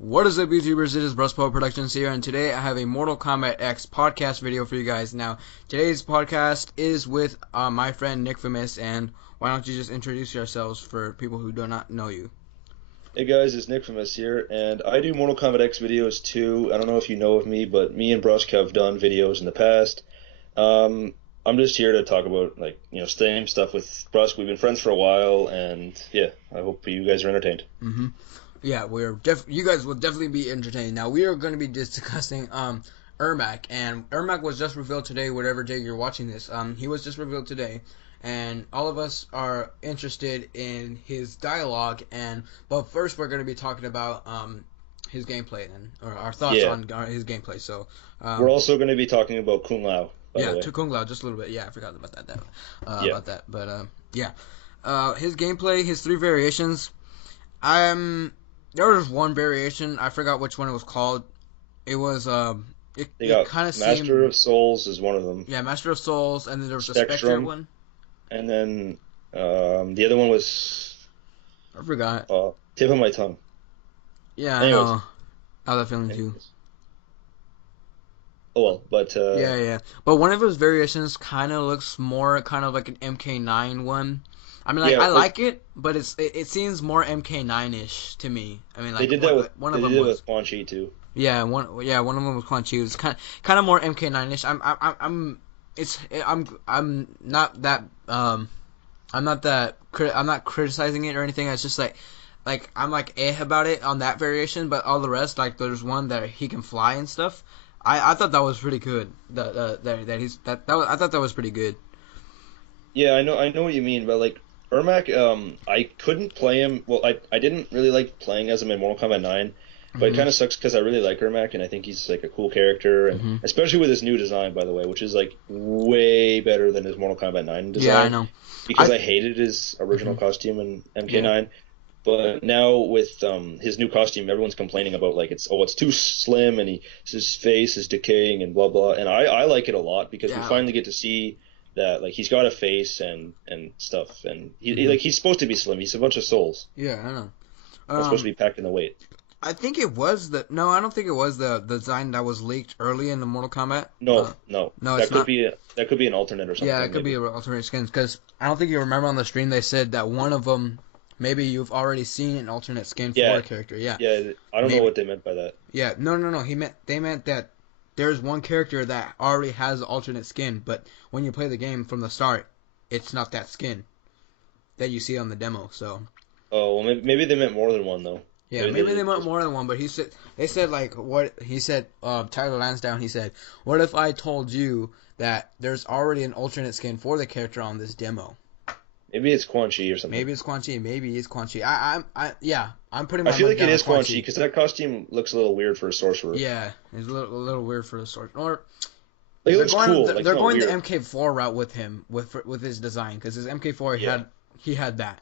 What is up, YouTubers? It is Bruspo Productions here, and today I have a Mortal Kombat X podcast video for you guys. Now, today's podcast is with my friend Nick Famous, and why don't you just introduce yourselves for people who do not know you? Hey guys, it's Nick Famous here, and I do Mortal Kombat X videos too. I don't know if you know of me, but me and Brusk have done videos in the past. I'm just here to talk about, same stuff with Brusk. We've been friends for a while, and yeah, I hope you guys are entertained. Mm-hmm. Yeah, you guys will definitely be entertained. Now, we are going to be discussing Ermac, and Ermac was just revealed today, whatever day you're watching this. He was just revealed today, and all of us are interested in his dialogue, but first we're going to be talking about his gameplay, or our thoughts on his gameplay. So we're also going to be talking about Kung Lao, by the way. To Kung Lao, just a little bit. Yeah, I forgot about that. About that, but his gameplay, his three variations. There was one variation. I forgot which one it was called. It was it kind of seemed... Master of Souls is one of them. Yeah, Master of Souls, and then there was a Spectre one. And then the other one was... I forgot. Tip of my tongue. Yeah, anyways. I know. I have that feeling too. Oh well, but... Yeah. But one of his variations kind of looks more kind of like an MK9 one. I mean, I like it, but it seems more MK9-ish to me. I mean, they did that with one of them was Quan Chi too. Yeah, one of them was Quan Chi. It's kind of more MK9-ish. I'm not that I'm not criticizing it or anything. It's just like I'm like about it on that variation, but all the rest, like there's one that he can fly and stuff. I thought that was pretty good. I thought that was pretty good. Yeah, I know what you mean, but like Ermac, I couldn't play him. Well, I didn't really like playing as him in Mortal Kombat 9, but it kind of sucks because I really like Ermac, and I think he's like a cool character, and especially with his new design, by the way, which is like way better than his Mortal Kombat 9 design. Yeah, I know. Because I hated his original costume in MK9, but now with his new costume, everyone's complaining about like it's too slim, and his face is decaying and blah blah, and I like it a lot because we finally get to see that like he's got a face and stuff, and he's supposed to be slim. He's a bunch of souls. Yeah, I know. It's supposed to be packed in the weight. I think it was I don't think it was the design that was leaked early in the Mortal Kombat. No, that could be an alternate or something. Yeah, it could be an alternate skins because I don't think you remember on the stream they said that one of them maybe you've already seen an alternate skin for a character. Yeah, I don't know what they meant by that. Yeah, no. They meant that there's one character that already has an alternate skin, but when you play the game from the start, it's not that skin that you see on the demo. So. Oh well, maybe they meant more than one though. Yeah, maybe they meant more than one, but they said like what he said. Tyler Lansdowne, he said, "What if I told you that there's already an alternate skin for the character on this demo?" Maybe it's Quan Chi or something. Maybe it's Quan Chi. Maybe it's Quan Chi. I'm putting my I feel like it is Quan Chi because that costume looks a little weird for a sorcerer. Yeah, it's a little weird for the sorcerer. Or it looks cool. They're going the MK4 route with him with his design because his MK4 he had that.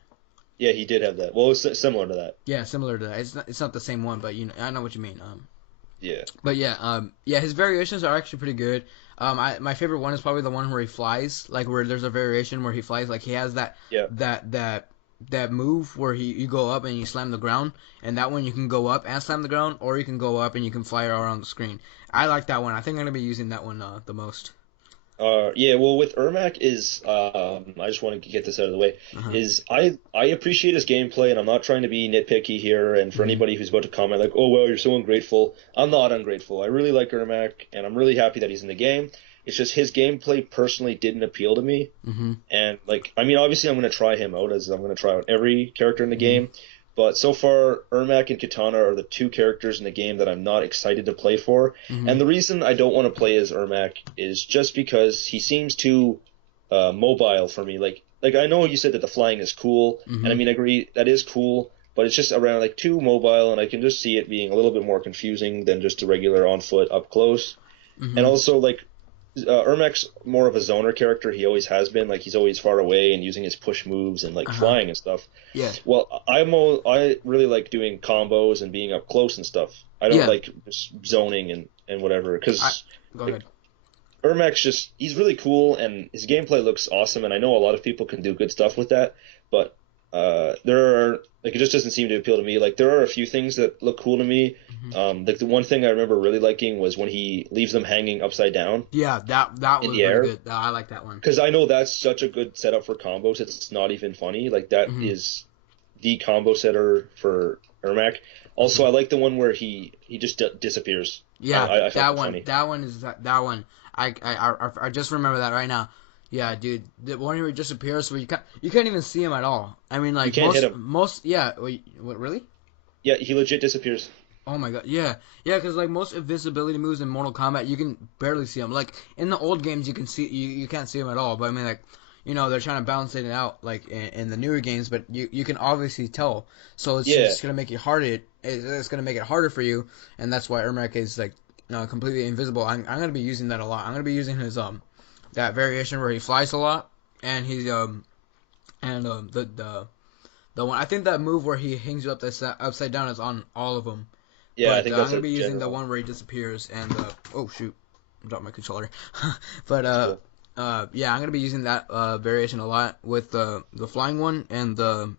Yeah, he did have that. Well, it's similar to that. Yeah, similar to that. It's not the same one, but I know what you mean. Yeah. But his variations are actually pretty good. My favorite one is probably the one where he flies, like where there's a variation where he flies, like he has that move where you go up and you slam the ground, and that one you can go up and slam the ground, or you can go up and you can fly around the screen. I like that one. I think I'm gonna be using that one the most. Well, with Ermac I just want to get this out of the way. I appreciate his gameplay, and I'm not trying to be nitpicky here. And for anybody who's about to comment like, "Oh well, you're so ungrateful," I'm not ungrateful. I really like Ermac, and I'm really happy that he's in the game. It's just his gameplay personally didn't appeal to me. And obviously I'm going to try him out as I'm going to try out every character in the game. But so far, Ermac and Kitana are the two characters in the game that I'm not excited to play for. And the reason I don't want to play as Ermac is just because he seems too mobile for me. Like I know you said that the flying is cool, and I agree that is cool, but it's just around like too mobile, and I can just see it being a little bit more confusing than just a regular on foot up close. And also like Ermac's more of a zoner character. He always has been. Like he's always far away and using his push moves and like flying and stuff. Yeah. Well, I really like doing combos and being up close and stuff. I don't like just zoning and whatever. Because go ahead. Ermac's he's really cool and his gameplay looks awesome. And I know a lot of people can do good stuff with that. But there are like it just doesn't seem to appeal to me. Like there are a few things that look cool to me. Like the one thing I remember really liking was when he leaves them hanging upside down Yeah, that in was the pretty air. good. I like that one. Because I know that's such a good setup for combos. It's not even funny. Like that Hmm. is the combo setter for Ermac. Hmm. Also, I like the one where he just disappears. Yeah, I find that it one. funny. That one is that one. I just remember that right now. Yeah, dude, the one where he disappears, where you can't even see him at all. I mean, You like can't hit him. most yeah. Wait, what really? Yeah, he legit disappears. Oh my god, yeah, yeah, because like most invisibility moves in Mortal Kombat, you can barely see them. Like in the old games, you can see you can't see them at all. But I mean, like they're trying to balance it out like in the newer games, but you can obviously tell. So it's Yeah, just gonna make it harder. It's gonna make it harder for you, and that's why Ermac is like completely invisible. I'm gonna be using that a lot. I'm gonna be using his that variation where he flies a lot, and he's and the one I think that move where he hangs you upside down is on all of them. yeah. I But think I'm that's gonna a be using the general. one where he disappears and oh shoot, I dropped my controller. But That's cool. yeah, I'm gonna be using that variation a lot with the flying one and the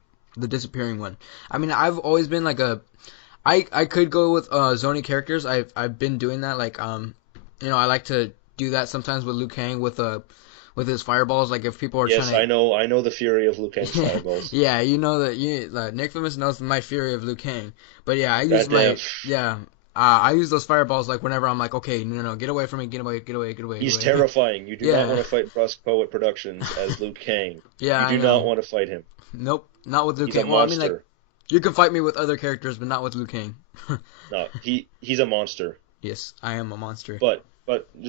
disappearing one. I mean, I've always been like I could go with zoning characters. I've been doing that like I like to do that sometimes with Liu Kang with his fireballs. Like if people are Yes, trying I know the fury of Liu Kang's to fireballs. yeah, you know that Nick Famous knows my fury of Liu Kang. But yeah, I use That damn. my yeah. I use those fireballs like whenever I'm like, okay, no, get away from me, get away, get away, get away, get He's away. terrifying. You do not want Yeah, to fight Brusque Poet Productions as Liu Kang. yeah, You I do not know. want to fight him. Nope, not with Liu He's a Kang. Well, I mean, like, monster. you can fight me with other characters, but not with Liu Kang. No, he's a monster. Yes, I am a monster. But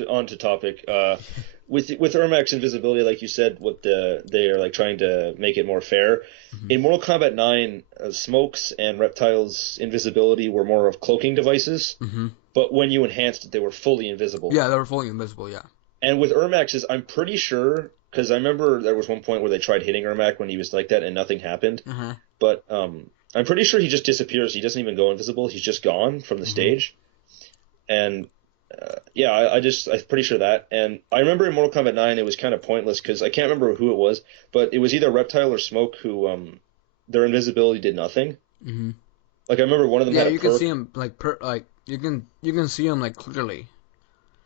on to topic. With Ermac's invisibility, like you said, what they are like trying to make it more fair. Hmm. In Mortal Kombat 9, Smoke's and Reptile's invisibility were more of cloaking devices, Hmm. but when you enhanced it, they were fully invisible. Yeah, they were fully invisible. Yeah. And with Ermac's, I'm pretty sure because I remember there was one point where they tried hitting Ermac when he was like that and nothing happened. Uh-huh. But I'm pretty sure he just disappears. He doesn't even go invisible. He's just gone from the Hmm. stage. And yeah, I'm pretty sure that. And I remember in Mortal Kombat 9 it was kind of pointless because I can't remember who it was, but it was either Reptile or Smoke who their invisibility did nothing. Hmm. Like I remember one of them Yeah, had a you can perk. see him like you can see him like clearly.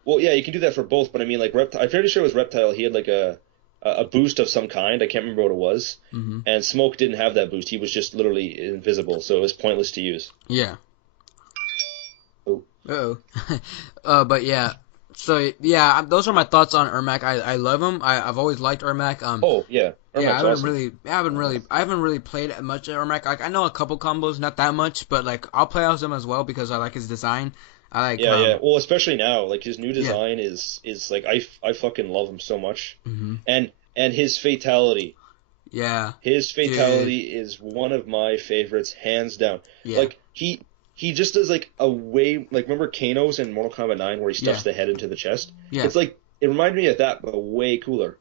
Well, yeah, you can do that for both, but I mean like Reptile. I'm pretty sure it was Reptile. He had like a boost of some kind. I can't remember what it was. Hmm. And Smoke didn't have that boost. He was just literally invisible, so it was pointless to use. Yeah. Oh. Uh-oh. But yeah. So yeah, those are my thoughts on Ermac. I love him. I've always liked Ermac. Oh yeah, Yeah, Ermac's awesome. I haven't really played much Ermac. Like I know a couple combos, not that much, but like I'll play as him as well because I like his design. I like Yeah, yeah. Well, especially now, like his new yeah. design is like I fucking love him so much. Hmm. And his fatality. Yeah, His dude. fatality is one of my favorites, hands down. Yeah, Like he just does like a way like remember Kano's in Mortal Kombat 9 where he yeah, stuffs the head into the chest? yeah. It's like it reminded me of that, but way cooler.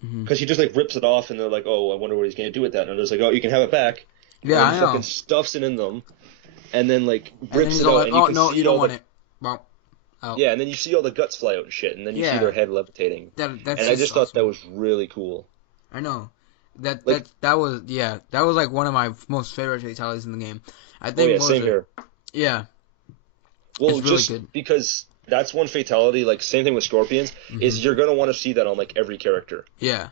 Hmm. Because he just like rips it off and they're like, oh, I wonder what he's gonna do with that. And they're just like, oh, you can have it back. And Yeah, then I he fucking know. stuffs it in them and then like And then rips he's it all out like, and you "Oh can no, you see don't all want the it." Well, out. yeah, and then you see all the guts fly out and shit, and then you see Yeah, their head levitating. that's And I just just thought that awesome. was really cool. I know. That Like, that that was yeah. That was like one of my most favorite fatalities in the game. I oh think yeah, what was same it? here. Yeah, Well, it's really just good. because that's one fatality, like same thing with Scorpions, Hmm. is you're gonna want to see that on like every character. Yeah,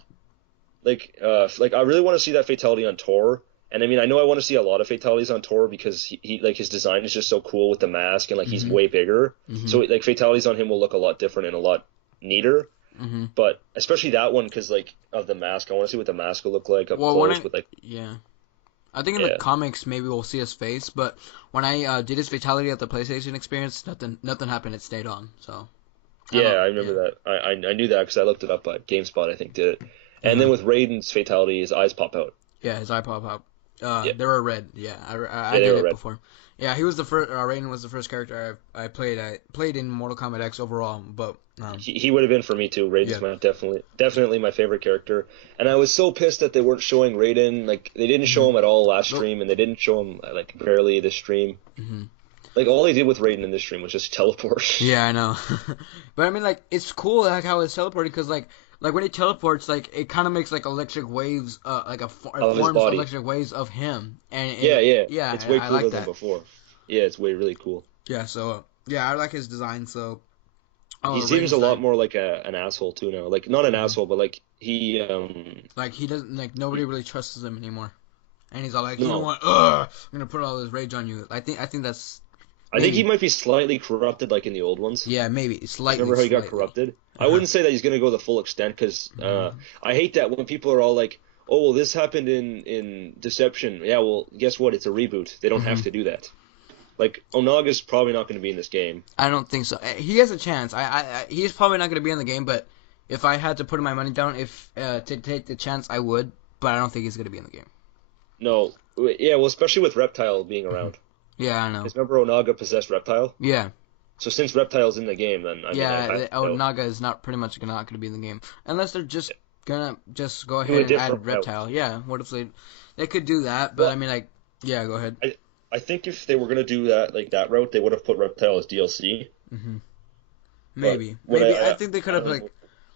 Like I really want to see that fatality on Tor. And I mean, I know I want to see a lot of fatalities on Tor because he like his design is just so cool with the mask and like he's hmm way bigger. hmm So like fatalities on him will look a lot different and a lot neater. hmm But especially that one because like of the mask, I want to see what the mask will look like up Well, close with like yeah, I think in the yeah. comics maybe we'll see his face, but when I did his fatality at the PlayStation experience, nothing happened. It stayed on. So I don't Yeah, know. I Yeah. remember that. I knew that because I looked it up. GameSpot, I think, did it. And Uh-huh. then with Raiden's fatality, his eyes pop out. Yeah, his eye pop out. Yeah, They were red. Yeah, I yeah, they did were it red. before. Yeah, he was the first. Raiden was the first character I played. I played in Mortal Kombat X overall, but He would have been for me too. Raiden's yeah. my definitely my favorite character. And I was so pissed that they weren't showing Raiden. Like they didn't show Hmm. him at all last Nope. stream, and they didn't show him like barely this stream. Hmm. Like all they did with Raiden in this stream was just teleport. Yeah, I know. But I mean, like, it's cool like how it's teleported because like when he teleports, like it kind of makes like electric waves, it Of his forms body. electric waves of him, and Yeah, yeah. yeah, It's way I cooler like than that. before. Yeah, it's way really cool. Yeah, so yeah, I like his design. So He seems a Raiden's lot like more like an asshole too now. Like not an mhm. asshole, but like he Like he doesn't like nobody really trusts him anymore, and he's all like, you know no. what? Ugh, I'm gonna put all this rage on you. I think that's I think he maybe might be slightly corrupted like in the old ones. yeah, maybe Like slightly, remember how he got slightly. corrupted? I Uh-huh. wouldn't say that he's gonna go the full extent because Mhm. I hate that when people are all like, "Oh, well, this happened in Deception." Yeah, well, guess what? It's a reboot. They don't have Mhm. to do that. Like Onaga's probably not going to be in this game. I don't think so. He has a chance. He's probably not gonna be in the game, but if I had to put my money down, if to take the chance, I would. But I don't think he's gonna be in the game. No, yeah, well, especially with Reptile being Mhm. around. Yeah, I know. Because remember Onaga possessed Reptile? Yeah, So since Reptile's in the game, then I mean, I yeah. have to know. Naga is not pretty much not gonna be in the game unless they're just gonna just go Do ahead a and different add route. reptile. Yeah. What if they could do that? But I Well, mean, like, yeah. Go ahead. I think if they were going to do that like that route, they would have put Reptile as DLC. Hmm. But Maybe, what maybe. I think they could I have don't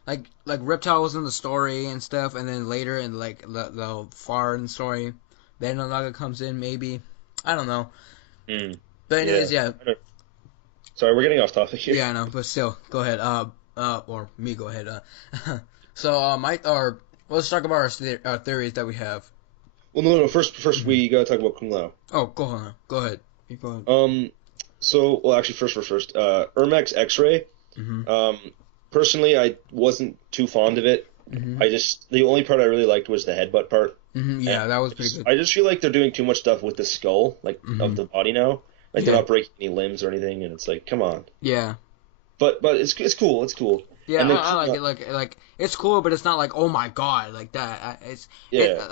know. like reptile was in the story and stuff, and then later in like the far in the story, then Naga comes in. Maybe I don't know. Mm, But yeah. anyways, yeah, Sorry, we're getting off topic here. yeah, I know. But still, go ahead. Or me, go ahead. So, let's talk about our theories that we have. Well, no. First Hmm. we gotta talk about Kung Lao. Oh, go on. Go ahead. You go ahead. Well, actually, first. Ermac X-Ray. Hmm. Um, personally, I wasn't too fond of it. Hmm. The only part I really liked was the headbutt part. Hmm. And Yeah, that was pretty good. I just feel like they're doing too much stuff with the skull, like Hmm. of the body now. Like they're Yeah. not breaking any limbs or anything, and it's like, come on. Yeah. But it's cool. It's cool. Yeah, And then I like it. Like it's cool, but it's not like oh my god like that. yeah,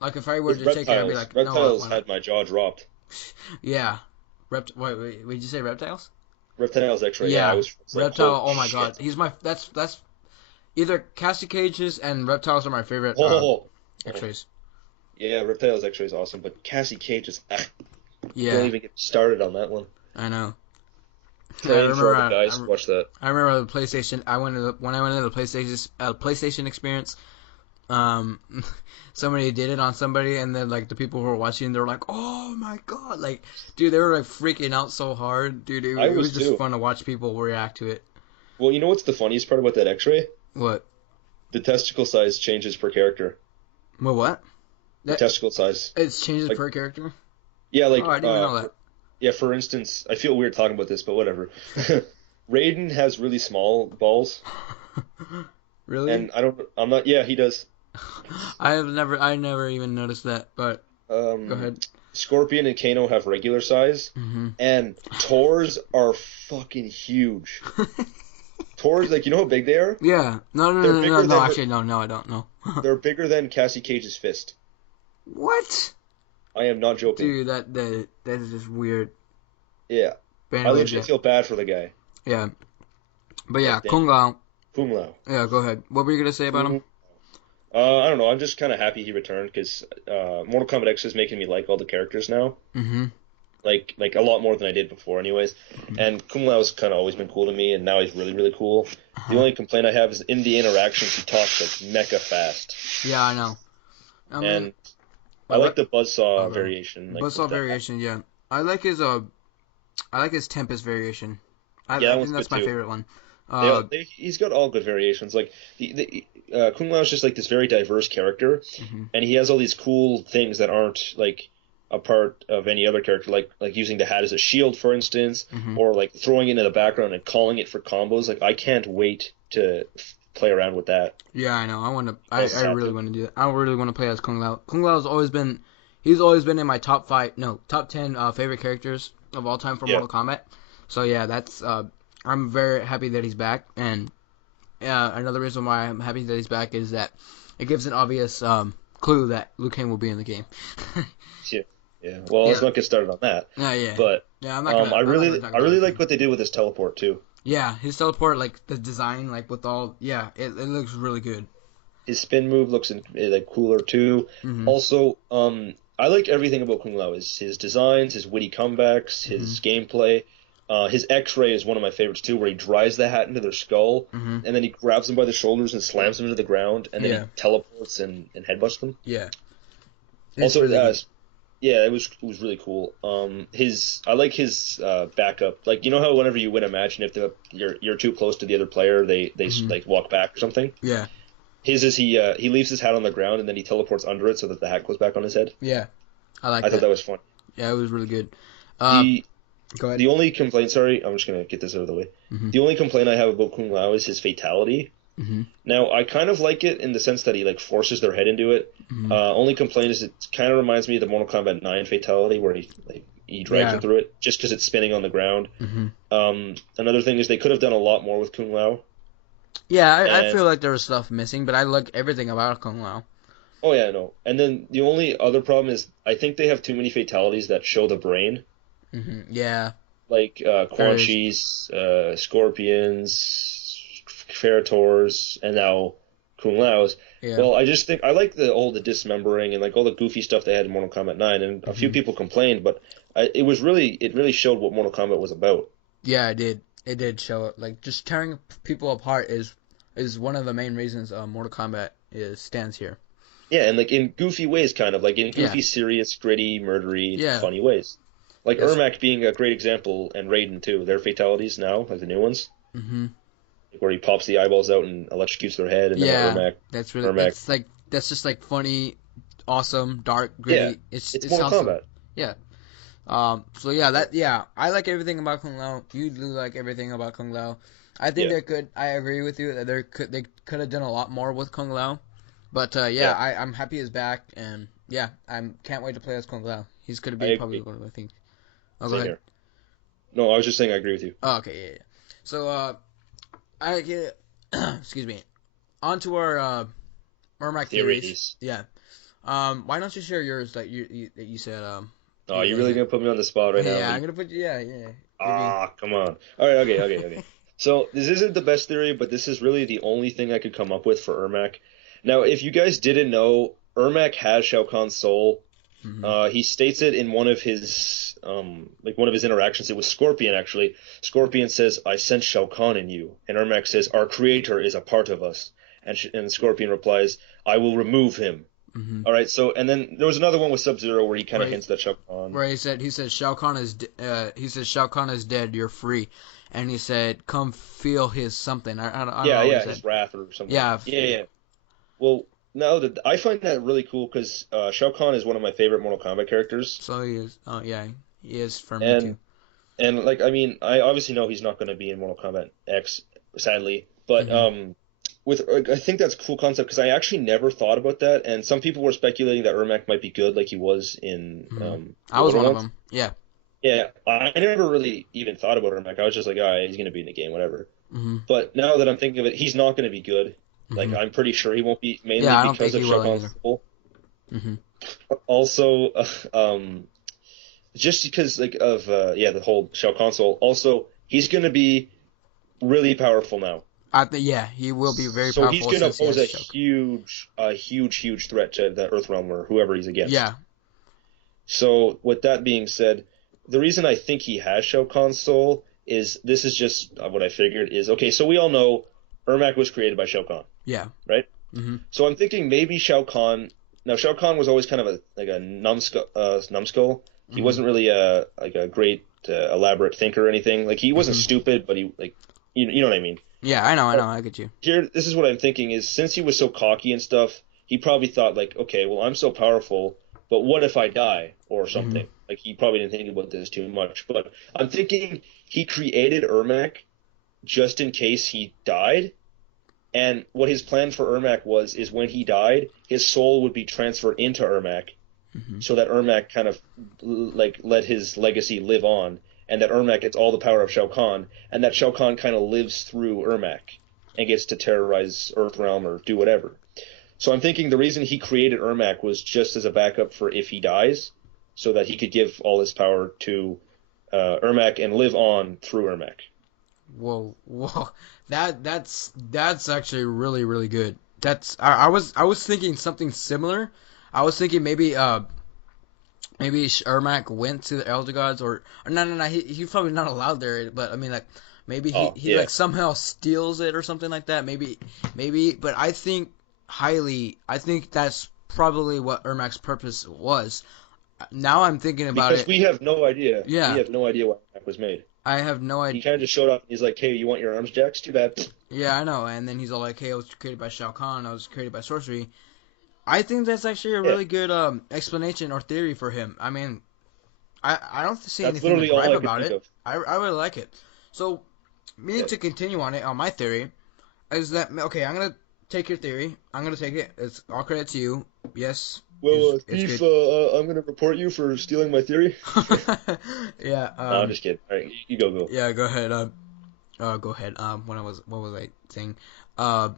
Like if I were with to take it, I'd be reptiles. like no, Reptiles why not? had my jaw dropped. Yeah, wait, did you say reptiles? Reptiles X-ray. Yeah, I Yeah, was like, reptile. holy Oh my god, shit. he's my that's either Cassie Cages and reptiles are my favorite Oh, oh. X-rays. Yeah, Reptiles X-ray is awesome, but Cassie Cage is don't Yeah, even get started on that one. I know. I Praying for remember. all the guys to watch that. I remember the PlayStation. When I went into the PlayStation experience. Um, somebody did it on somebody, and then like the people who were watching, they were like, "Oh my god!" Like, dude, they were like freaking out so hard, dude. I It was was just too. fun to watch people react to it. Well, you know what's the funniest part about that X-ray? What? The testicle size changes per character. What? The That testicle size. it's changes Like, per character. yeah, Oh, I didn't even know that. yeah, for instance, I feel weird talking about this, but whatever. Raiden has really small balls, Really? and I'm not, yeah, he does. I never even noticed that. But go Um, ahead. Scorpion and Kano have regular size, Hmm. and Tors are fucking huge. Tors, like, you know how big they are? Yeah. No, no, no, They're no, no, bigger no. than Actually, no, no, I don't know. they're bigger than Cassie Cage's fist. What? I am not joking. Dude, that is just weird. Yeah, But I anyways, legit feel bad for the guy. yeah. But yeah, Like, damn. Kung Lao. Kung Lao. Yeah, go ahead. What were you gonna say about him? I don't know. I'm just kind of happy he returned because Mortal Kombat X is making me like all the characters now, Mm-hmm. like a lot more than I did before, anyways. And Kung Lao's kind of always been cool to me, and now he's really really cool. The only complaint I have is in the interactions he talks like mecha fast, Yeah, I know. I mean, and I like the buzzsaw Okay. variation. Like Buzzsaw with that. variation. Yeah, I like his Tempest variation. Yeah, I that one's think that's good my too. favorite one. He's got all good variations. Like Kung Lao's just like this very diverse character, Mhm. and he has all these cool things that aren't like a part of any other character, like using the hat as a shield, for instance, Mhm. or like throwing it in the background and calling it for combos. Like I can't wait to play around with that. Yeah, I know. I want to. That's I really want to do that. I really want to play as Kung Lao. Kung Lao's always been. He's always been in my top 10 favorite characters of all time for Yeah. Mortal Kombat. So yeah, that's. I'm very happy that he's back, and another reason why I'm happy that he's back is that it gives an obvious clue that Liu Kang will be in the game. Yeah, yeah. Well, let's Yeah. not get started on that. Yeah. But Yeah, I'm not gonna. I I'm not really gonna talk I about really it. like what they did with his teleport too. Yeah, his teleport, like the design, like with all. Yeah, it looks really good. His spin move looks like cooler too. Hmm. Also, I like everything about Kung Lao. His designs, his witty comebacks, his gameplay. His X-ray is one of my favorites too, where he drives the hat into their skull, Mm-hmm. and then he grabs them by the shoulders and slams them into the ground, and then he Yeah. teleports and headbutts them. Yeah. It's Also, really good. yeah, it was really cool. I like his backup. Like, you know how whenever you win a match, and if you're too close to the other player, they Mm-hmm. like walk back or something. Yeah. His is he leaves his hat on the ground and then he teleports under it so that the hat goes back on his head. Yeah. I like I thought that. that was fun. Yeah, it was really good. The Go ahead. the only complaint, sorry, I'm just gonna get this out of the way. Mm-hmm. The only complaint I have about Kung Lao is his fatality. Mm-hmm. Now, I kind of like it in the sense that he like forces their head into it. Mm-hmm. Only complaint is it kind of reminds me of the Mortal Kombat 9 fatality where he drags him through it just because it's spinning on the ground. Mm-hmm. Another thing is they could have done a lot more with Kung Lao. Yeah, I feel like there was stuff missing, but I like everything about Kung Lao. Oh yeah, no. And then the only other problem is I think they have too many fatalities that show the brain. Mm-hmm. Yeah. Like Quan Chi's, Scorpions, Ferrators, and now Kung Lao's. Yeah. Well, I just think I like the dismembering and like all the goofy stuff they had in Mortal Kombat 9, and a few people complained, but it really showed what Mortal Kombat was about. Yeah, it did. It did show it. Like just tearing people apart is one of the main reasons Mortal Kombat stands here. Yeah, and like in goofy ways, kind of like in goofy, serious, gritty, murdery, funny ways. Like Ermac being a great example, and Raiden too. Their fatalities now, like the new ones, where he pops the eyeballs out and electrocutes their head, and then Ermac. That's really that's just like funny, awesome, dark, gritty. Yeah, it's Mortal awesome. Kombat. Yeah. I like everything about Kung Lao. You do like everything about Kung Lao. I think I agree with you that they could have done a lot more with Kung Lao. But I'm happy he's back, and I can't wait to play as Kung Lao. He's gonna be probably one of the things. Oh, go ahead. Here. No, I was just saying I agree with you. Oh, okay, yeah. So I get excuse me. On to our Ermac theories. Yeah. Why don't you share yours that you said Oh, you're really gonna put me on the spot right now. Yeah, I'm gonna put you. Yeah. Come on. All right, okay. So this isn't the best theory, but this is really the only thing I could come up with for Ermac. Now, if you guys didn't know, Ermac has Shao Kahn's soul. Mm-hmm. He states it in one of his interactions. It was Scorpion actually. Scorpion says, "I sense Shao Kahn in you," and Ermac says, "Our creator is a part of us." And Scorpion replies, "I will remove him." Mm-hmm. All right. So, and then there was another one with Sub-Zero where he kind of hints that Shao Kahn. Where he says Shao Kahn is Shao Kahn is dead. You're free. And he said, "Come feel his something." I don't know his wrath or something. Yeah. Well, no, I find that really cool because Shao Kahn is one of my favorite Mortal Kombat characters. So he is. Oh yeah, he is for me too. And like, I mean, I obviously know he's not going to be in Mortal Kombat X, sadly, but I think that's a cool concept because I actually never thought about that. And some people were speculating that Ermac might be good, like he was in. I was one of them. Yeah. Yeah, I never really even thought about Ermac. I was just like, all right, he's going to be in the game, whatever. Mm-hmm. But now that I'm thinking of it, he's not going to be good. Like, I'm pretty sure he won't be, mainly because of Shao Kahn's soul. Mm-hmm. Also, just because of the whole Shao Kahn soul. Also, he's going to be really powerful now. I think he will be very powerful. So he's going to pose a huge threat to the Earthrealm or whoever he's against. Yeah. So with that being said, the reason I think he has Shao Kahn's soul is this is just what I figured is okay. So we all know Ermac was created by Shao Kahn. Yeah. Right. Mm-hmm. So I'm thinking maybe Shao Kahn. Now Shao Kahn was always kind of a numbskull. Mm-hmm. He wasn't really a great elaborate thinker or anything. Like he wasn't stupid, but he you know what I mean. Yeah, I know, I get you. Here, this is what I'm thinking is since he was so cocky and stuff, he probably thought like, okay, well I'm so powerful, but what if I die or something? Mm-hmm. Like he probably didn't think about this too much, but I'm thinking he created Ermac just in case he died. And what his plan for Ermac is when he died, his soul would be transferred into Ermac, so that Ermac kind of like let his legacy live on, and that Ermac gets all the power of Shao Kahn, and that Shao Kahn kind of lives through Ermac and gets to terrorize Earthrealm or do whatever. So I'm thinking the reason he created Ermac was just as a backup for if he dies, so that he could give all his power to Ermac and live on through Ermac. Whoa. That's actually really, really good. I was thinking something similar. I was thinking maybe maybe Ermac went to the Elder Gods, or no, he's probably not allowed there. But I mean, like maybe Oh, he yeah. like somehow steals it or something like that. Maybe. But I think that's probably what Ermac's purpose was. Now I'm thinking about Because it. we have no idea. We Yeah, have no idea why Mac was made. I have no He idea. kind of just showed up and he's like, "Hey, you want your arms jacks? Too bad." Yeah, I know. And then he's all like, "Hey, I was created by Shao Kahn. I was created by sorcery." I think that's actually a Yeah, really good explanation or theory for him. I mean, I don't see that's anything to literally all gripe I could about think it. of. I really like it. So, me Yeah. to continue on it, on my theory, is that, okay, I'm going to take your theory. I'm going to take it. It's all credit to you. Yes, Well, it's Thief, good. I'm gonna report you for stealing my theory. Yeah, No, I'm just kidding. All right, you go, go. yeah, go ahead. Go ahead. What was I saying? Uh,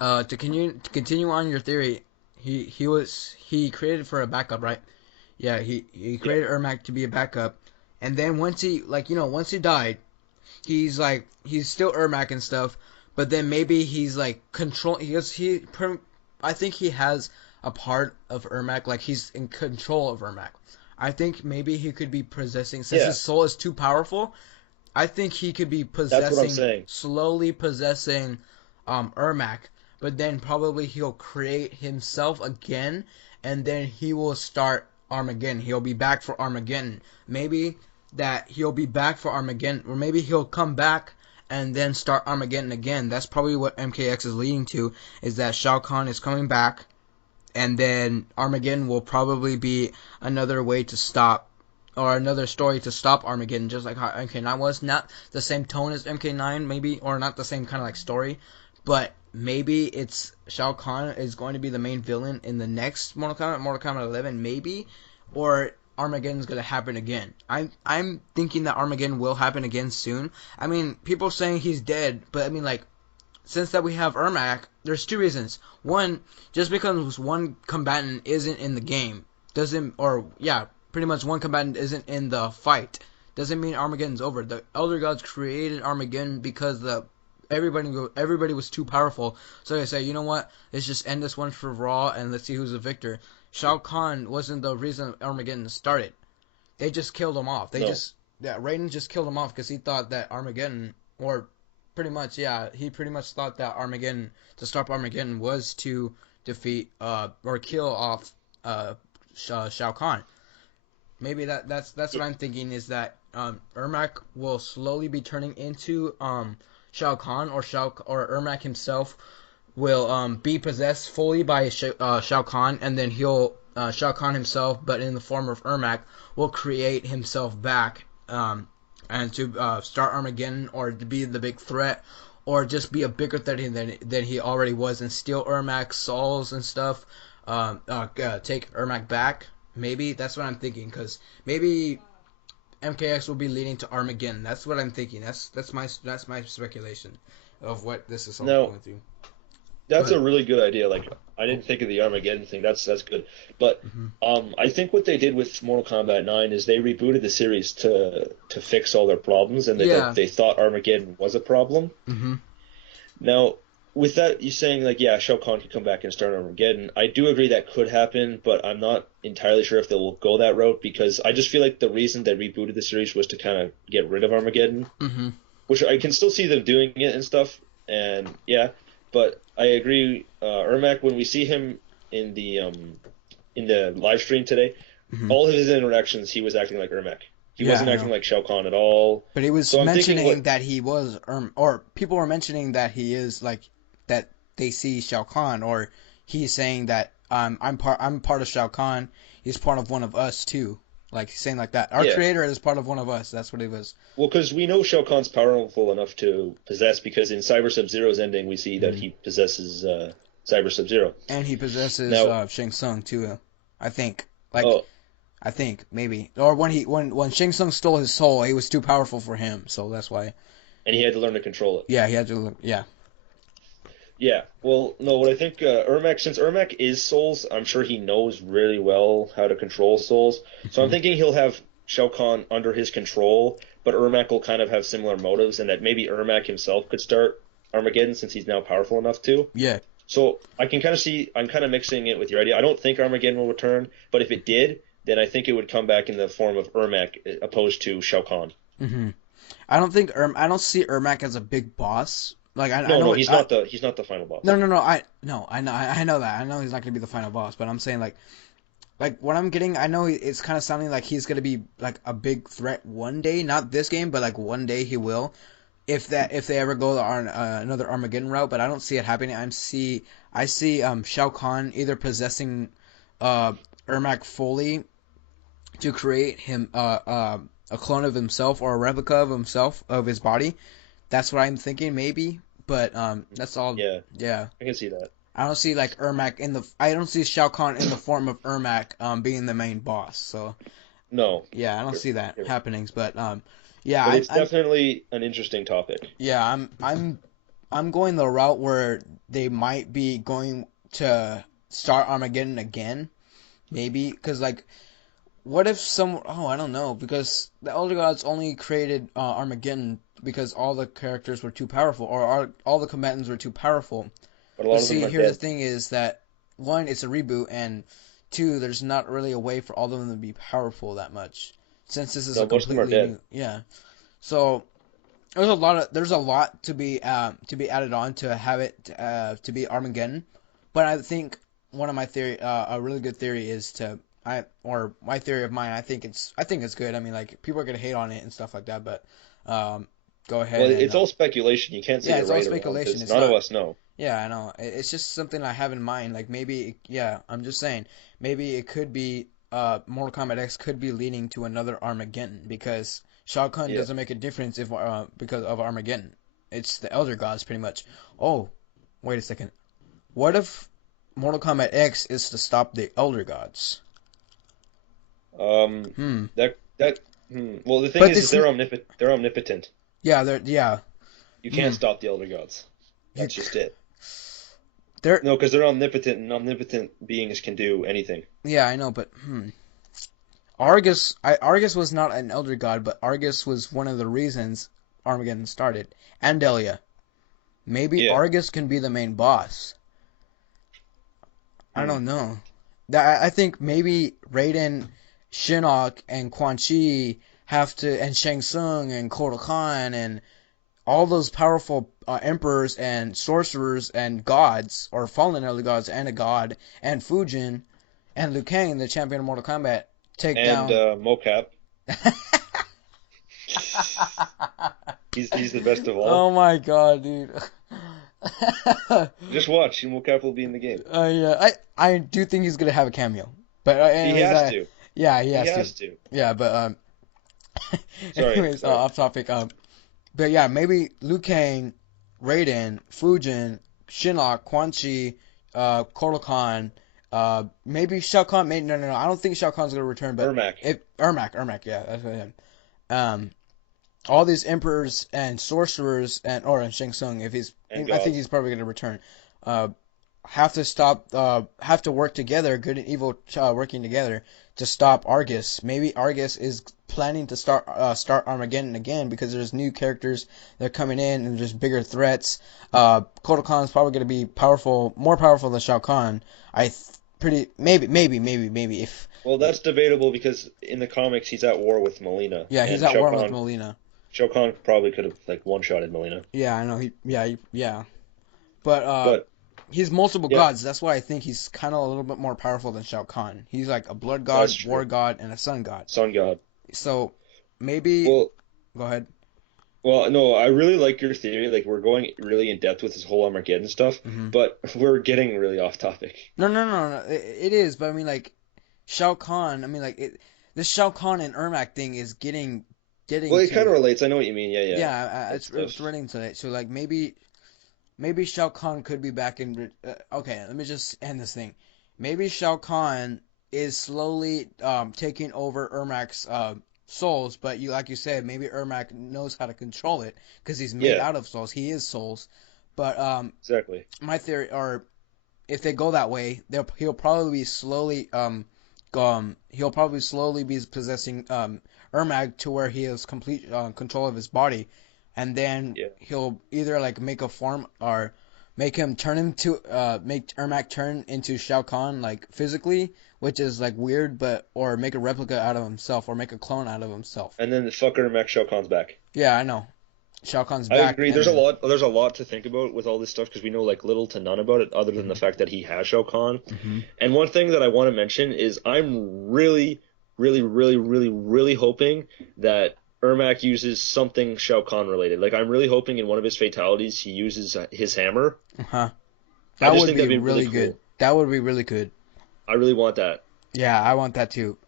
to continue on your theory, he created for a backup, right? Yeah, he Yeah, created Ermac to be a backup, and then once he once he died, he's still Ermac and stuff, but then maybe he's like control. I think he has a part of Ermac, like he's in control of Ermac. I think maybe he could be possessing, since yeah, his soul is too powerful. I think he could be that's what I'm possessing, saying. slowly possessing, Ermac, but then probably he'll create himself again, and then he will start Armageddon. He'll be back for Armageddon. Maybe that he'll be back for Armageddon, or maybe he'll come back and then start Armageddon again. That's probably what MKX is leading to, is that Shao Kahn is coming back, and then Armageddon will probably be another way to stop, or another story to stop Armageddon, just like how MK9 was. Not the same tone as MK9, maybe, or not the same kind of like story, but maybe it's Shao Kahn is going to be the main villain in the next Mortal Kombat 11, maybe, or Armageddon's going to happen again. I'm thinking that Armageddon will happen again soon. I mean, people saying he's dead, but I mean, like, since that we have Ermac, there's two reasons. One, just because one combatant isn't in the game doesn't, or yeah, pretty much one combatant isn't in the fight, doesn't mean Armageddon's over. The Elder Gods created Armageddon because everybody was too powerful. So they say, you know what? Let's just end this one for Raw and let's see who's the victor. Shao Kahn wasn't the reason Armageddon started. They just killed him off. No, Raiden just killed him off because he thought that Armageddon, or pretty much, yeah, he pretty much thought that Armageddon, to stop Armageddon, was to defeat or kill off Shao Kahn. Maybe that's what I'm thinking, is that Ermac will slowly be turning into Shao Kahn, or Ermac himself will be possessed fully by Shao Kahn, and then he'll Shao Kahn himself, but in the form of Ermac, will create himself back, and to start Armageddon, or to be the big threat, or just be a bigger threat than he already was, and steal Ermac's souls and stuff. Take Ermac back. Maybe that's what I'm thinking, because maybe MKX will be leading to Armageddon. That's what I'm thinking. That's my speculation of what this is all now going through. Go that's ahead. a really good idea. Like, I didn't think of the Armageddon thing. That's good. But Mm-hmm. I think what they did with Mortal Kombat 9 is they rebooted the series to fix all their problems, and Yeah. they thought Armageddon was a problem. Mm-hmm. Now, with that, you saying like, yeah, Shao Kahn could come back and start Armageddon. I do agree that could happen, but I'm not entirely sure if they will go that route, because I just feel like the reason they rebooted the series was to kind of get rid of Armageddon, Mm-hmm. which I can still see them doing it and stuff. And yeah, but I agree. Ermac, when we see him in the live stream today, Mm-hmm. all of his interactions, he was acting like Ermac. He Yeah, wasn't I acting know. like Shao Kahn at all. But he was So I'm thinking mentioning what, that he was, or people were mentioning that he is like, that they see Shao Kahn, or he's saying that I'm part of Shao Kahn. He's part of one of us too. Like saying like that. Our yeah. creator is part of one of us. That's what he was. Well, because we know Shao Kahn's powerful enough to possess, because in Cyber Sub-Zero's ending, we see that Mhm. he possesses Cyber Sub-Zero. And he possesses Now, Shang Tsung too. I think. Like, oh, I think maybe. Or when Shang Tsung stole his soul, he was too powerful for him. So that's why. and he had to learn to control it. Yeah, he had to. Yeah. Yeah, well, no, what I think, Ermac, since Ermac is Souls, I'm sure he knows really well how to control Souls. So I'm Mhm. thinking he'll have Shao Kahn under his control, but Ermac will kind of have similar motives, and that maybe Ermac himself could start Armageddon since he's now powerful enough to. Yeah. So I can kind of see, I'm kind of mixing it with your idea. I don't think Armageddon will return, but if it did, then I think it would come back in the form of Ermac opposed to Shao Kahn. Hmm. I don't see Ermac as a big boss. Like I No, know no, it. he's not the final boss. No. I know that. I know he's not gonna be the final boss, but I'm saying like what I'm getting. I know it's kind of sounding like he's gonna be like a big threat one day. Not this game, but like one day he will. If they ever go on another Armageddon route, but I don't see it happening. I see Shao Kahn either possessing uh Ermac fully to create him a clone of himself or a replica of himself of his body. That's what I'm thinking maybe, but that's all. Yeah, Yeah, I can see that. I don't see like Ermac in the. I don't see Shao Kahn in the form of Ermac being the main boss. So No, yeah, I don't you're, see that you're, happenings. But yeah, but it's I'm definitely an interesting topic. yeah, I'm going the route where they might be going to start Armageddon again, maybe because like what if some? Oh, I don't know because the Elder Gods only created Armageddon because all the characters were too powerful or all the combatants were too powerful. But a lot But of them see, are here the dead. thing is that one, it's a reboot, and two, there's not really a way for all of them to be powerful that much since this is No, a most of them are completely dead. new. Yeah, so there's a lot to be added on to have it to be Armageddon, but I think one of my theory a really good theory is to my theory of mine I think it's good. I mean like people are gonna hate on it and stuff like that, but um, go Well, ahead and it's all speculation. You can't say yeah, you're it's all right or wrong speculation. because It's none of not. us know. Yeah, I know. It's just something I have in mind. Like maybe, yeah, I'm just saying, maybe it could be, Mortal Kombat X could be leading to another Armageddon because Shao Kahn Yeah. doesn't make a difference if, because of Armageddon. It's the Elder Gods pretty much. Oh, wait a second. What if Mortal Kombat X is to stop the Elder Gods? Um, Hmm. that. Well, the thing But is this, they're they're omnipotent. yeah. You Hmm. can't stop the Elder Gods. You, That's just it. they're, No, because they're omnipotent, and omnipotent beings can do anything. yeah, I know, but Argus was not an elder god, but Argus was one of the reasons Armageddon started. And Delia. Maybe Yeah. Argus can be the main boss. I Hmm. don't know. That I think maybe Raiden, Shinnok, and Quan Chi have to, and Shang Tsung and Kotal Khan and all those powerful emperors and sorcerers and gods or fallen elder gods and a god and Fujin and Liu Kang, the champion of Mortal Kombat, take And down. Mocap, he's the best of all. Oh my god, dude. Just watch, and Mocap will be in the game. Yeah, I do think he's gonna have a cameo, but He anyways, has to. yeah, he He has to. has to. Yeah, but Sorry, anyways, sorry. off topic. But yeah, maybe Liu Kang, Raiden, Fujin, Shinnok, Quan Chi, Kotal Khan, maybe Shao Kahn. No. I don't think Shao Kahn's gonna return, but Ermac. if Ermac, yeah, that's what him. Um, all these emperors and sorcerers and Shang Tsung, if he's, And I think gods. he's probably gonna return. Uh, have to work together, good and evil working together to stop Argus. Maybe Argus is planning to start Armageddon again because there's new characters that are coming in and there's bigger threats. Kotal Khan is probably going to be powerful, more powerful than Shao Kahn. Pretty maybe if Well, that's debatable because in the comics he's at war with Mileena, yeah he's and at war with Mileena. Shao Kahn probably could have like one-shotted Mileena. Yeah, I know yeah. But But he's multiple yeah, gods. That's why I think he's kind of a little bit more powerful than Shao Kahn. He's like a blood that's god, war true. god, and a sun god. Sun God. So maybe Well, go ahead. well, no, I really like your theory. Like we're going really in depth with this whole Armageddon stuff, Hmm. but we're getting really off topic. No. It is, but I mean like Shao Kahn. I mean like this Shao Kahn and Ermac thing is getting Well, it kind to of relates. I know what you mean. Yeah, yeah. yeah. That's It's stuff. relating to it. So like maybe Shao Kahn could be back in. Okay, let me just end this thing. Maybe Shao Kahn is slowly taking over Ermac's souls, but like you said, maybe Ermac knows how to control it because he's made Yeah, out of souls. He is souls. But exactly. my theory, or if they go that way, he'll probably be slowly he'll probably slowly be possessing Ermac to where he has complete control of his body, and then Yeah. he'll either like make a form or make Ermac turn into Shao Kahn like physically, which is like weird, or make a replica out of himself or make a clone out of himself. And then the fucker Max Shao Kahn's back. Yeah, I know. Shao Kahn's I back. agree. There's a lot. There's a lot to think about with all this stuff because we know like little to none about it, other than the fact that he has Shao Kahn. And one thing that I want to mention is I'm really, really, really, really, really hoping that Ermac uses something Shao Kahn related. Like I'm really hoping in one of his fatalities he uses his hammer. That would be really good. Cool. That would be really good. I really want that. Yeah, I want that too.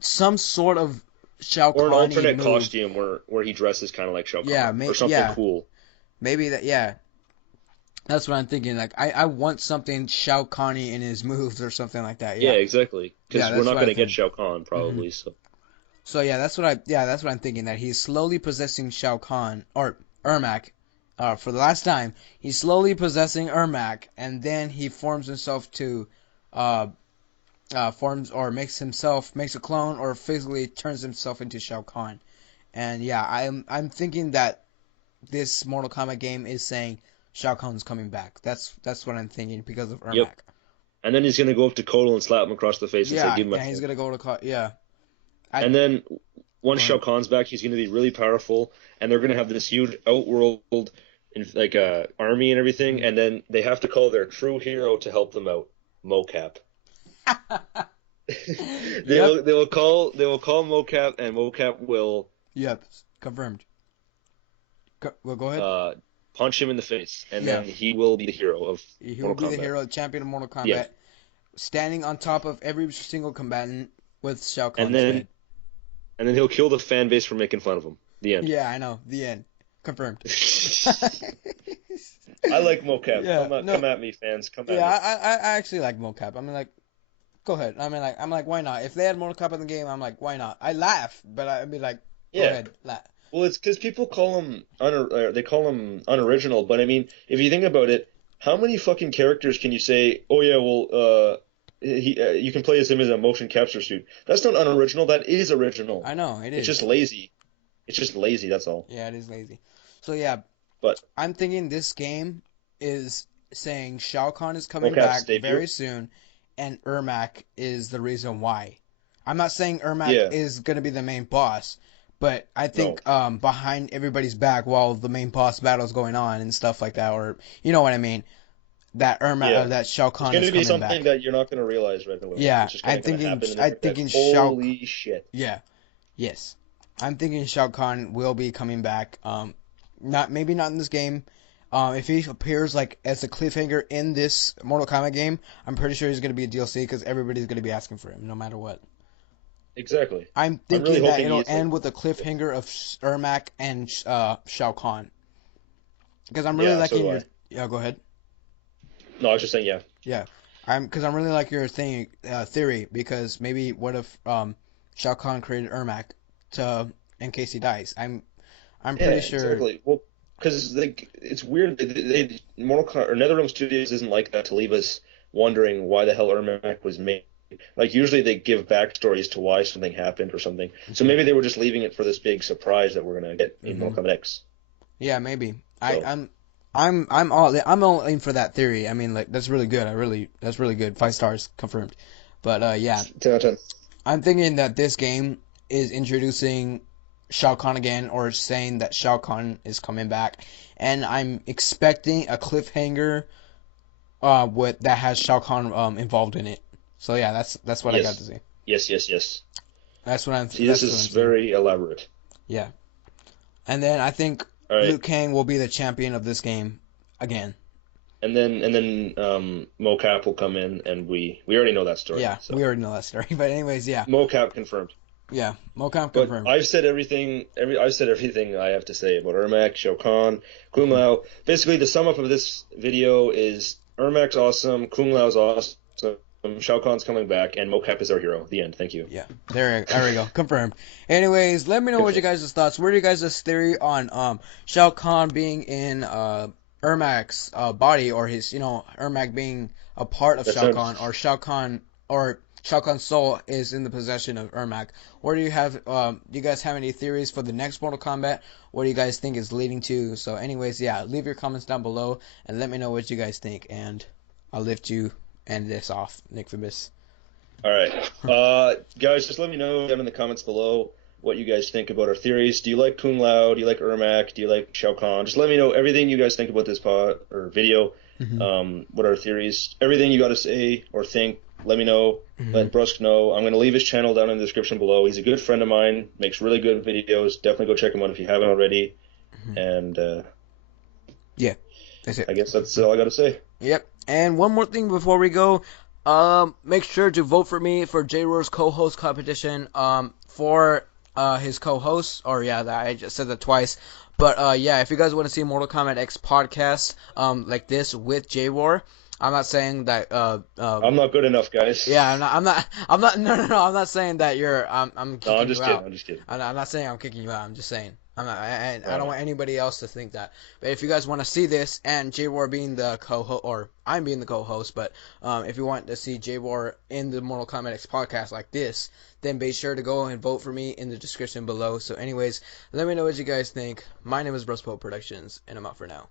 Some sort of Shao Kahn or an alternate costume where he dresses kind of like Shao Kahn. Yeah, or something cool. Maybe that. Yeah, that's what I'm thinking. Like I want something Shao Kahn-y in his moves or something like that. Yeah, exactly. Because we're not going to get Shao Kahn probably. So yeah, that's what I'm thinking. That he's slowly possessing Shao Kahn or Ermac. For the last time, he's slowly possessing Ermac, and then he forms himself to makes a clone or physically turns himself into Shao Kahn. And yeah, I'm thinking that this Mortal Kombat game is saying Shao Kahn's coming back. That's what I'm thinking because of Ermac. Yep. And then he's gonna go up to Kotal and slap him across the face and say, "Give him a." Yeah, he's gonna go to and then once Shao Kahn's back, he's gonna be really powerful, and they're gonna have this huge outworld, army and everything, and then they have to call their true hero to help them out, Mocap. They will call Mocap, and Mocap will. Yep, confirmed. Go ahead. Punch him in the face, and then he will be the hero of Mortal Kombat. He will be the hero, champion of Mortal Kombat, standing on top of every single combatant with Shao Kahn's head. And then he'll kill the fan base for making fun of him. The end. Yeah, I know. The end. Confirmed. I like Mocap. Come at me, fans. Come at me. Yeah, I actually like Mocap. I mean, like, go ahead. I mean, like, I'm like, why not? If they had Mortal Kombat in the game, I'm like, why not? I laugh, but I'd be like, go ahead, laugh. Well, it's because people call him unoriginal, but I mean, if you think about it, how many fucking characters can you say? Oh yeah, well, you can play as him as a motion capture suit. That's not unoriginal. That is original. I know it is. It's just lazy. That's all. Yeah, it is lazy. So yeah, but I'm thinking this game is saying Shao Kahn is coming back very soon, and Ermac is the reason why. I'm not saying Ermac is going to be the main boss. But I think behind everybody's back while the main boss battle is going on and stuff like that, or you know what I mean, that that Shao Kahn is coming back. It's going to be something that you're not going to realize right away. Yeah, I'm thinking holy shit. Yeah, yes, I'm thinking Shao Kahn will be coming back. Maybe not in this game. If he appears like as a cliffhanger in this Mortal Kombat game, I'm pretty sure he's going to be a DLC because everybody's going to be asking for him no matter what. Exactly. I'm thinking that it'll end with a cliffhanger of Ermac and Shao Kahn. Because I'm really liking your... Yeah, go ahead. No, I was just saying, yeah. Yeah. Because I'm really like your theory, because maybe what if Shao Kahn created Ermac in case he dies? I'm pretty sure... exactly. Well, because it's weird. Mortal Kombat or NetherRealm Studios isn't like that to leave us wondering why the hell Ermac was made. Like usually they give backstories to why something happened or something. So maybe they were just leaving it for this big surprise that we're gonna get in Kombat X. Yeah, maybe. So. I'm all in for that theory. I mean, like that's really good. That's really good. 5 stars confirmed. But yeah, 10 out of 10. I'm thinking that this game is introducing Shao Kahn again, or saying that Shao Kahn is coming back, and I'm expecting a cliffhanger that has Shao Kahn involved in it. So yeah, that's what I got to see. Yes. That's what I'm. This is very elaborate. Yeah, and then I think Liu Kang will be the champion of this game again. And then Mocap will come in, and we already know that story. Yeah, we already know that story. But anyways, yeah. Mocap confirmed. Yeah, Mocap confirmed. But I've said everything. I've said everything I have to say about Ermac, Shao Kahn, Kung Lao. Basically, the sum up of this video is Ermac's awesome, Kung Lao's awesome. Shao Kahn's coming back, and Mocap is our hero. The end. Thank you. Yeah, there we go. Confirmed. Anyways, let me know what you guys' thoughts. What are you guys' theory on Shao Kahn being in Ermac's body, or his, Ermac being a part of Shao Kahn, or Shao Kahn, or Shao Kahn's soul is in the possession of Ermac. Or do you guys have any theories for the next Mortal Kombat? What do you guys think is leading to? So anyways, yeah, leave your comments down below and let me know what you guys think. And I'll lift you end this off, Nick Fibis. All right. Guys, just let me know down in the comments below what you guys think about our theories. Do you like Kung Lao? Do you like Ermac? Do you like Shao Kahn? Just let me know everything you guys think about this pod or video. What are our theories? Everything you got to say or think, let me know. Let Brusque know. I'm going to leave his channel down in the description below. He's a good friend of mine. Makes really good videos. Definitely go check him out if you haven't already. And yeah, that's it. I guess that's all I got to say. Yep. And one more thing before we go. Make sure to vote for me for JaeRoar's co-host competition. For his co-host, or yeah, I just said that twice. But yeah, if you guys want to see Mortal Kombat X podcast like this with JaeRoar, I'm not saying that I'm not good enough, guys. Yeah, I'm not no, I'm not saying that I'm kicking no, I'm just you kidding. out. I'm just kidding. I'm not saying I'm kicking you out. I'm just saying I don't want anybody else to think that. But if you guys want to see this, and JaeRoar being the co-host, or I'm being the co-host, but if you want to see JaeRoar in the Mortal Kombat X podcast like this, then be sure to go and vote for me in the description below. So anyways, let me know what you guys think. My name is Brusque Productions, and I'm out for now.